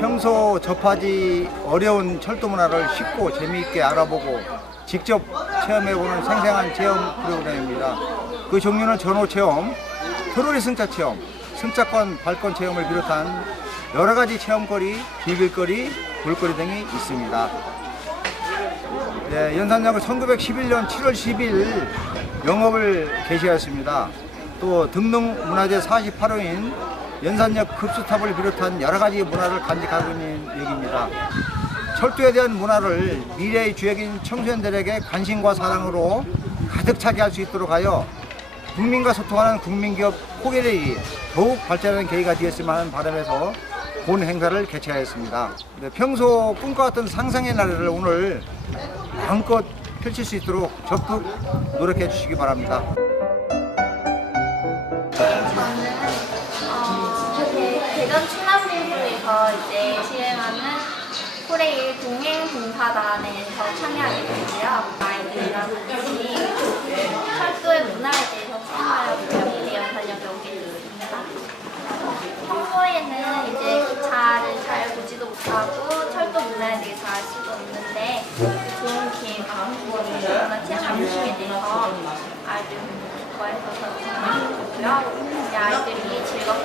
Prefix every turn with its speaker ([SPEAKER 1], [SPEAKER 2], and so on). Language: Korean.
[SPEAKER 1] 평소 접하지 어려운 철도 문화를 쉽고 재미있게 알아보고 직접 체험해보는 생생한 체험 프로그램입니다. 그 종류는 전호 체험, 트로리 승차 체험, 승차권 발권 체험을 비롯한 여러 가지 체험거리, 비빌거리, 볼거리 등이 있습니다. 네, 연산역은 1911년 7월 10일 영업을 개시하였습니다. 또 등록 문화재 48호인 연산역 급수탑을 비롯한 여러 가지 문화를 간직하고 있는 역입니다. 철도에 대한 문화를 미래의 주역인 청소년들에게 관심과 사랑으로 가득 차게 할 수 있도록 하여 국민과 소통하는 국민기업 코겔이 더욱 발전하는 계기가 되었으면 하는 바람에서 본 행사를 개최하였습니다. 네, 평소 꿈꿔왔던 상상의 나래를 오늘 마음껏 펼칠 수 있도록 적극 노력해 주시기 바랍니다.
[SPEAKER 2] 그래서 이제 시행하는 코레일 동행 봉사단에서 참여하게 되고요. 아이들이랑 같이 철도의 문화에 대해서 생활하고 배우는 달려서 오게 되었습니다. 평소에는 이제 기차를 잘 보지도 못하고 철도 문화에 대해서 알 수도 없는데 좋은 기회가 문화 체험을 주게 돼서 아이들 좋아해서 정말 좋고요. 아이들이 즐겁게